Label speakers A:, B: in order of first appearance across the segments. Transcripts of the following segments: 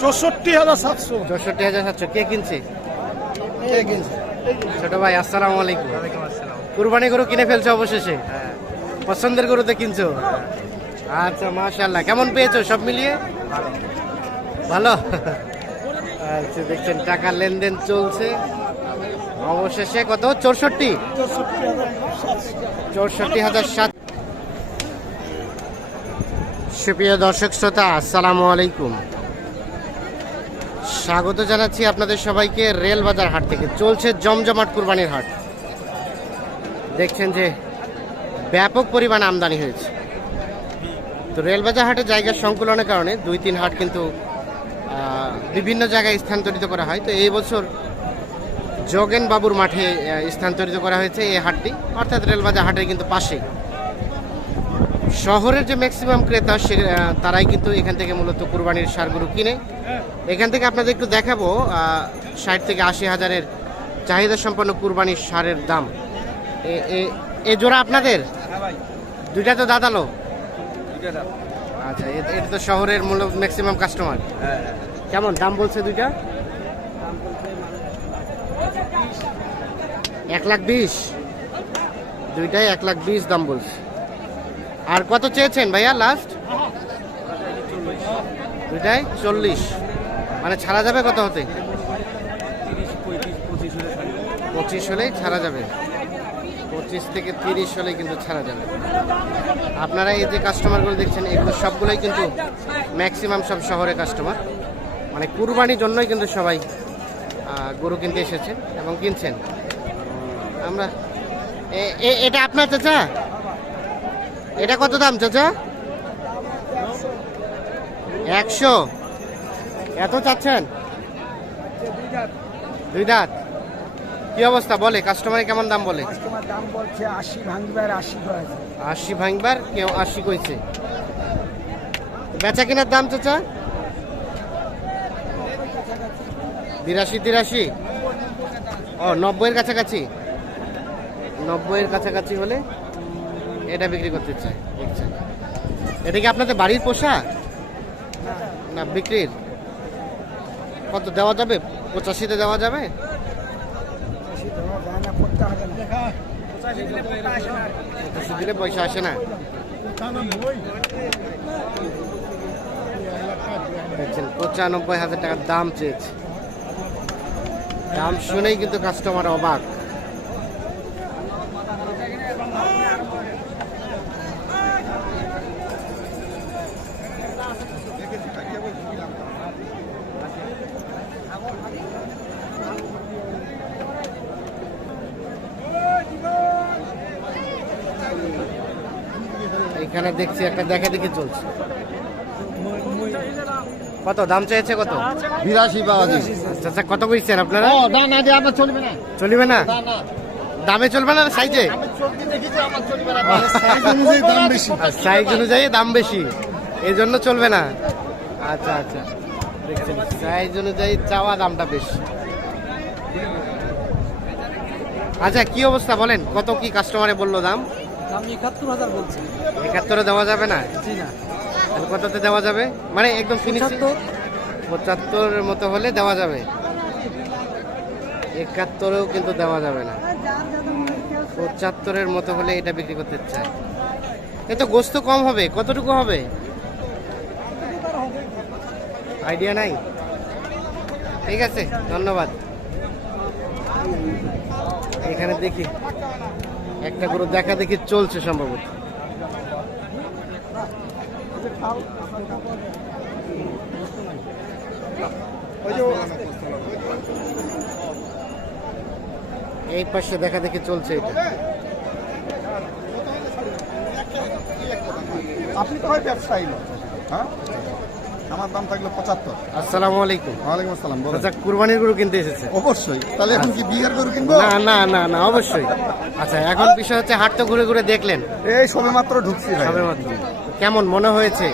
A: চৌষট্টি হাজার সাতশো।
B: চৌষট্টি হাজার সাতশো। কে কিনছে? ছোট ভাই আসসালামু আলাইকুম। কুরবানি গরু কিনে ফেলছো অবশেষে? পছন্দের গরুতে কিনছো? আচ্ছা মাশাল্লাহ কেমন পেয়েছ সব মিলিয়ে? ভালো। আচ্ছা দেখছেন টাকার লেনদেন চলছে। অবশেষে কত? চৌষট্টি? চৌষট্টি হাজার সাত সুপ্রিয় দর্শক শ্রোতা আসসালামু আলাইকুম। স্বাগত জানাচ্ছি আপনাদের সবাইকে রেল বাজার হাট থেকে। চলছে জমজমাট কুরবানির হাট। দেখছেন যে ব্যাপক পরিমাণ আমদানি হয়েছে। তো রেলবাজার হাটে জায়গার সংকুলনের কারণে দুই তিন হাট কিন্তু বিভিন্ন জায়গায় স্থানান্তরিত করা হয়। তো এই বছর যোগেন বাবুর মাঠে স্থানান্তরিত করা হয়েছে এই হাটটি। অর্থাৎ রেলবাজার হাটের কিন্তু পাশেই শহরের যে ম্যাক্সিমাম ক্রেতা সে তারাই কিন্তু এখান থেকে মূলত কুরবানির সারগুলো কিনে এখান থেকে আপনাদের একটু দেখাবো ষাট থেকে আশি হাজারের চাহিদা সম্পন্ন কুরবানির সারের দাম। এ- জোড়া আপনাদের? দুইটা তো দাদালো আচ্ছা এটা তো শহরের মূল ম্যাক্সিমাম কাস্টমার কেমন দাম বলছে দুইটা? এক লাখ বিশ। দুইটাই এক লাখ বিশ দাম বলছে। আর কত চেয়েছেন ভাইয়া লাস্ট দুইটাই চল্লিশ। মানে ছাড়া যাবে কত হতে? পঁচিশ হলেই ছাড়া যাবে। পঁচিশ থেকে তিরিশ হলেই কিন্তু ছাড়া যাবে। আপনারা এই যে কাস্টমারগুলো দেখছেন, এগুলো সবগুলোই কিন্তু ম্যাক্সিমাম সব শহরে কাস্টমার মানে কুরবানির জন্যই কিন্তু সবাই গরু কিনতে এসেছেন এবং কিনছেন। আমরা এটা আপনার চাচা? এটা কত দাম চাচা? একশো। এত চাচ্ছেন? দুই দাঁত। কি অবস্থা? বলে কাস্টমারে কেমন দাম বলে?
A: কাস্টমার দাম বলছে আশি ভাঙবার আশি করেছে
B: আশি ভাঙবার কেউ আশি কইছে। বেচা কেনার দাম চাচা? বিরাশি তিরাশি? ও নব্বইয়ের কাছাকাছি। নব্বইয়ের কাছাকাছি হলে এটা বিক্রি করতে চাই এটা কি আপনাদের বাড়ির পোষা না, বিক্রির? কত দেওয়া যাবে? পঁচাশিতে দেওয়া যাবে? পঁচাশি দিলে পয়সা আসে না। পঁচানব্বই হাজার টাকার দাম চেয়েছে। দাম শুনেই কিন্তু কাস্টমার অবাক। এখানে দেখছি একটা দেখা দেখি চলছে। কত দাম চেয়েছে কত?
C: বিরাশি পাওয়া
B: আচ্ছা কত কইছেন আপনারা?
C: না না যে আমার চলবে না।
B: চলবে না? দামে চলবে না সাইজে?
C: বেশি
B: সাইজ অনুযায়ী দাম বেশি। এই জন্য চলবে না। আচ্ছা আচ্ছা। দেখছেন সাইজ অনুযায়ী চাওয়া দামটা বেশি। আচ্ছা কি অবস্থা বলেন? কত কি কাস্টমারে বলল দাম?
A: একাত্তর হাজার বলছি।
B: একাত্তরে দেওয়া যাবে না?
A: জি না।
B: তাহলে কততে দেওয়া যাবে? মানে একদম ফিনিশিং পঁচাত্তরের মতো হলে দেওয়া যাবে। একাত্তরেও কিন্তু দেওয়া যাবে না। পঁচাত্তরের মতো হলে এটা বিক্রি করতে চায়। এ তো গোস্ত কম হবে কতটুকু হবে? আইডিয়া নাই? ঠিক আছে ধন্যবাদ। এখানে দেখি। একটা গরু দেখা দেখি চলছে সম্ভবত। এই পাশে দেখা দেখি চলছে এটা।
C: আপনি তো হয় ব্যবসায়ী হ্যাঁ? আমার দাম থাকল পঁচাত্তর।
B: আসসালামু আলাইকুম।
C: ওয়ালাইকুম আসসালাম
B: আচ্ছা কুরবানির গরু কিনতে এসেছে?
C: অবশ্যই। তাহলে এখন কি বিঘার গরু কিনবো?
B: না না না না অবশ্যই। আচ্ছা এখন বিষয় হচ্ছে হাট তো ঘুরে ঘুরে দেখলেন?
C: এই সবে মাত্র ঢুকছি
B: সবে মাত্র কেমন মনে হয়েছে?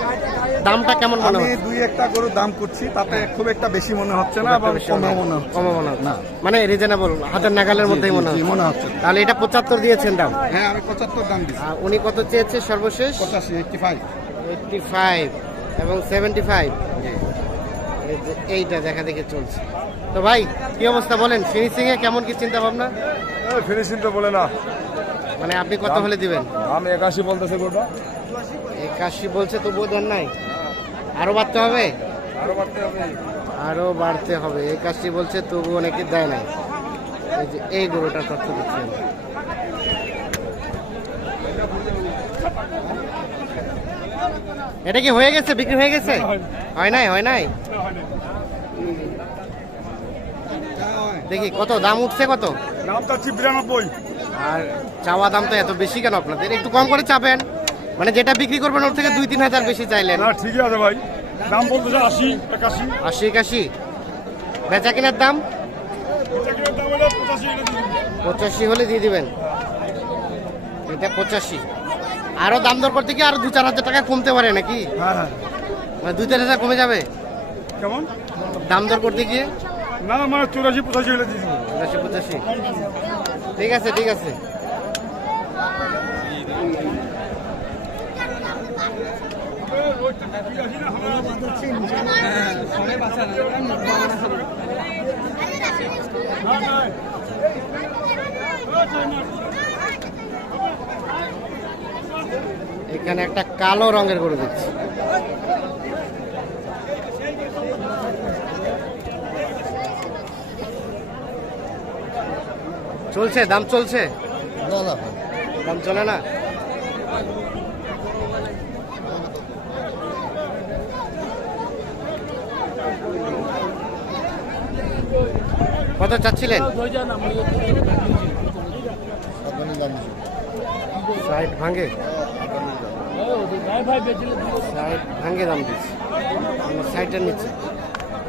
B: দামটা কেমন মনে হচ্ছে?
C: দুই একটা গরুর দাম করছি তাতে খুব একটা বেশি মনে হচ্ছে না বা কমও মনে হচ্ছে।
B: কমও মনে হচ্ছে।
C: না।
B: মানে রিজনেবল হাতের নাগালের মধ্যেই মনে হচ্ছে।
C: মনে হচ্ছে।
B: তাহলে এটা পঁচাত্তর দিয়েছেন দাম?
C: হ্যাঁ আমি পঁচাত্তর দাম দিচ্ছি
B: উনি কত চেয়েছে সর্বশেষ?
C: পঁচাশি এইটটি ফাইভ
B: এইটটি ফাইভ এবং সেভেন্টি ফাইভ এই যে এইটা দেখা দেখে চলছে। তো ভাই কি অবস্থা বলেন? ফিনিশিং এ কেমন কি চিন্তা ভাবনা?
C: ফিনিশিং তো বলে না।
B: মানে আপনি কত হলে দিবেন?
C: আমি একাশি বলতেছে গোটা।
B: একাশি বলছে তো বোধ নাই। আরও বাড়তে হবে?
C: আরও বাড়তে হবে।
B: আরও বাড়তে হবে। একাশি বলছে তবু অনেকে দেয় নাই। এই যে এই গরুটা তথ্য দিচ্ছি। এটা কি হয়ে গেছে? বিক্রি হয়ে গেছে? হয়। নাই? হয় নাই? দেখি কত? দাম উঠছে কত?
C: দাম চাচ্ছি বিরানব্বই।
B: আর চাওয়া দাম তো এত বেশি কেন আপনাদের? একটু কম করে চাপেন। মানে যেটা বিক্রি করবেন ওর থেকে দুই তিন হাজার বেশি চাইলেন।
C: না ঠিকই আছে ভাই। দাম বলতেছে আশি একাশি।
B: আশি একাশি? বেচা কেনার দাম।
C: পঁচাশি
B: হলে দিয়ে দিবেন। এটা পঁচাশি। আরও দাম দর করতে কি আরও দু চার হাজার টাকা কমতে পারে নাকি?
C: হ্যাঁ হ্যাঁ।
B: মানে দুই চার হাজার কমে যাবে?
C: কেমন?
B: দাম দর করতে গিয়ে?
C: না না মানে চুরাশি পঁচাশি হলে দিয়ে দিবো।
B: পঁচাশি পঁচাশি। ঠিক আছে ঠিক আছে। এখানে একটা কালো রঙের গরু দেখছি। চলছে? দাম চলছে? দাম চলে না? কত চাচ্ছিলেন? ষাট ভাঙে। ষাট ভাঙে দাম দিচ্ছে। আমরা ষাটের নিচে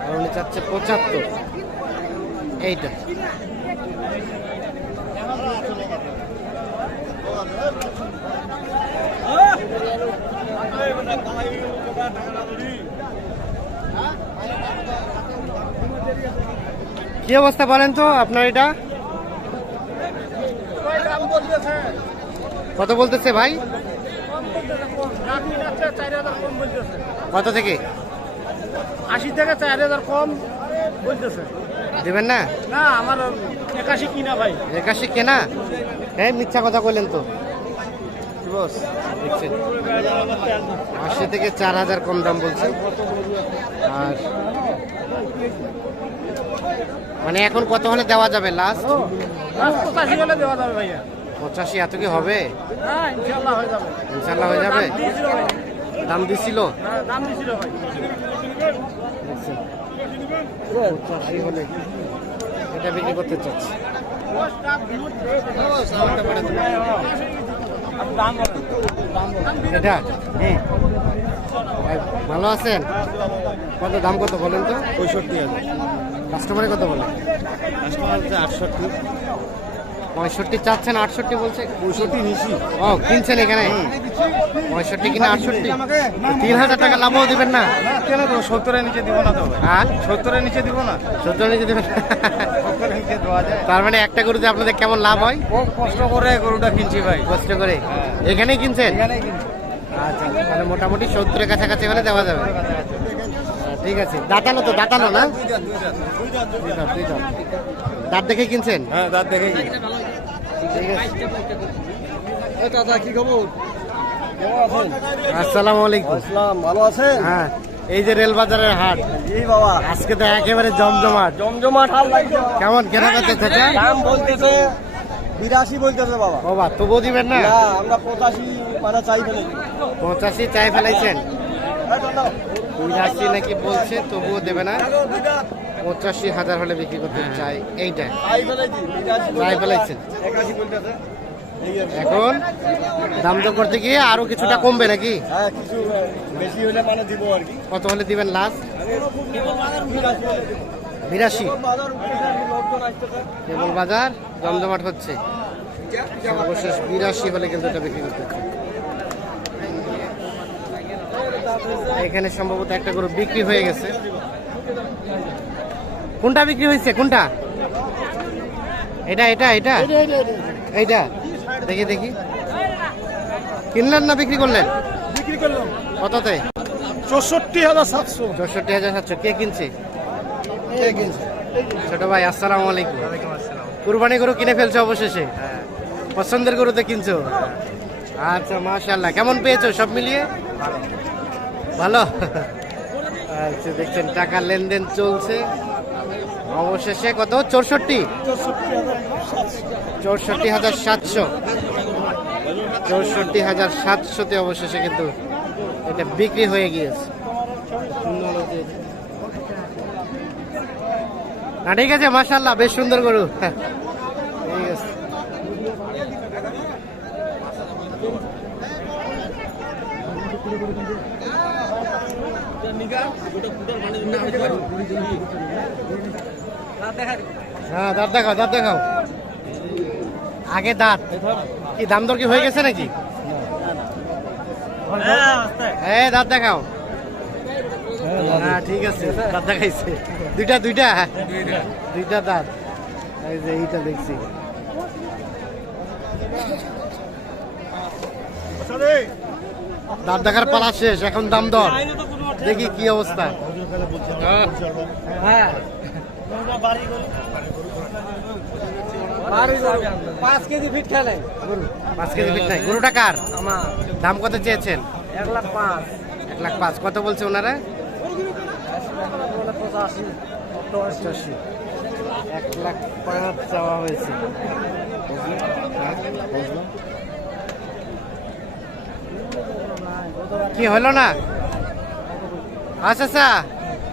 B: আর উনি চাচ্ছে পঁচাত্তর। এইটা। কি অবস্থা বলেন তো আপনার এটা? কত বলতেছে ভাই? কত থেকে?
A: আশি থেকে চার হাজার কম বলতেছে।
B: দেবেন না?
A: না আমার একাশি কিনা ভাই।
B: একাশি কেনা? হ্যাঁ মিথ্যা কথা বললেন তো। দেখছেন। আশি থেকে চার হাজার কম দাম বলছে আর মানে এখন কত হলে দেওয়া যাবে? লাস্ট
A: পঁচাশি হলে দেওয়া যাবে ভাইয়া।
B: পঁচাশি এত কি হবে?
A: হ্যাঁ ইনশাল্লাহ হয়ে যাবে।
B: হয়ে
A: দাম
B: দিছিল?
A: হ্যাঁ,
B: পঁচাশি হলে এটা বিক্রি করতে চাচ্ছি। এটা? ভালো আছেন? কত দাম কত বলেন তো?
C: পঁয়ষট্টি হাজার।
B: কাস্টমারে কত বলেন
C: কাস্টমার হচ্ছে আটষট্টি।
B: পঁয়ষট্টি চাচ্ছেন আটষট্টি বলছে।
C: পঁয়ষট্টি নিশি।
B: ও কিনছেন এখানে? পঁয়ষট্টি কিনা আটষট্টি। তিন হাজার টাকা লাভও দিবেন না?
C: কেন তো সত্তরের নিচে দিব না তো
B: আর?
C: সত্তরের নিচে দিব না?
B: নিচে দেবেন
C: সত্তরের নিচে যায়।
B: তার মানে একটা গরুতে আপনাদের কেমন লাভ হয়?
C: খুব কষ্ট করে গরুটা কিনছি ভাই।
B: কষ্ট করে? এখানেই কিনছেন? আচ্ছা তাহলে মোটামুটি সত্তরের কাছাকাছি হলে দেওয়া যাবে। হ্যাঁ, ঠিক আছে দাঁতানো তো দাঁতানো না? দাঁত, দেখে কিনছেন?
C: হ্যাঁ দাঁত দেখে কিনছি
B: ঠিক আছে।
C: দাদা কি খবর?
B: আসসালামু আলাইকুম।
C: আসসালাম ভালো আছেন?
B: হ্যাঁ এই যে রেল বাজারের হাট
C: বাবা।
B: আজকে তো একেবারে জমজমাট।
C: জমজমাট হাল
B: কেমন কেনা চাচা?
C: দাম বলতেছে বিরাশি বলতেছে বাবা।
B: বাবা তবুও দিবেন না?
C: না আমরা পঁচাশি মানে চাই ফেলে
B: পঁচাশি চাই ফেলাইছেন বিরাশি নাকি বলছে তবুও দেবে না। পঁচাশি হাজার হলে বিক্রি করতে চাই এইটা
C: চাই
B: ফেলাইছেন এখন দাম দর করতে গিয়ে আরও কিছুটা কমবে নাকি?
C: হ্যাঁ বেশি হলে মানে দিব আর কি।
B: কত হলে দিবেন লাস্ট
C: বিরাশি।
B: কেবল বাজার জমজমাট হচ্ছে। সর্বশেষ বিরাশি হলে কিন্তু এটা বিক্রি করতে চাই। এখানে সম্ভবত একটা গরু বিক্রি হয়ে গেছে। কোনটা বিক্রি হয়েছে? কোনটা? এটা এটা এটা? এইটা? দেখি দেখি। কিনলেন না বিক্রি করলেন?
C: বিক্রি করলাম।
B: কততে?
A: চৌষট্টি হাজার সাতশো।
B: চৌষট্টি হাজার সাতশো। কে কিনছে? ছোট ভাই আসসালামু আলাইকুম। কুরবানি গরু কিনে ফেলছো অবশেষে? পছন্দের গরুতে কিনছো? আচ্ছা মাশাল্লাহ কেমন পেয়েছ? সব মিলিয়ে? ভালো? আচ্ছা দেখছেন টাকা লেনদেন চলছে। অবশেষে কত? চৌষট্টি? চৌষট্টি হাজার সাতশো। চৌষট্টি হাজার সাতশোতে অবশেষে কিন্তু এটা বিক্রি হয়ে গিয়েছে। না, ঠিক আছে মাশাল্লাহ বেশ সুন্দর গরু। ঠিক আছে। হ্যাঁ দাঁত দেখাও দাঁত দেখাও। আগে দাঁত। কি দাম দর কি হয়ে গেছে নাকি? হ্যাঁ দাঁত দেখাও। হ্যাঁ ঠিক আছে দাঁত দেখাইছে। দুইটা দুইটা? দুইটা দাঁত। এই যে এইটা দেখছি। দাঁত দেখার পালা শেষ এখন দাম দর। দেখি কি অবস্থা। হ্যাঁ।
A: পাঁচ কেজি ফিট খেলে।
B: পাঁচ কেজি ফিট নাই। গরুটা কার? দাম কত চেয়েছেন?
A: এক লাখ পাঁচ।
B: এক লাখ পাঁচ। কত বলছে ওনারা?
A: পঁচাশি।
B: এক লাখ পাঁচ চাওয়া হয়েছে। কি হলো না? আচ্ছা আচ্ছা।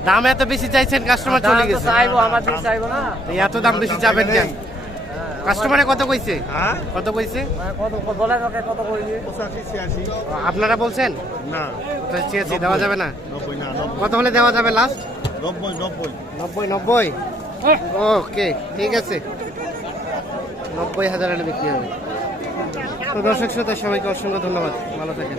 B: দাম এত বেশি চাইছেন কাস্টমার চলে গেছে।
A: চাইব আমার দিকে চাইব না।
B: এত দাম বেশি চাবেন কেন? কাস্টমারে কত কইছে?
C: হ্যাঁ?
B: কত কইছে?
C: ছিয়াশি
B: আপনারা বলছেন?
C: না।
B: কত চেয়েছি দেওয়া যাবে না? কত হলে দেওয়া যাবে লাস্ট
C: নব্বই নব্বই।
B: নব্বই নব্বই? ওকে ঠিক আছে। নব্বই হাজার হলে বিক্রি হবে। তো দর্শক শ্রোতা সবাইকে অসংখ্য ধন্যবাদ। ভালো থাকেন।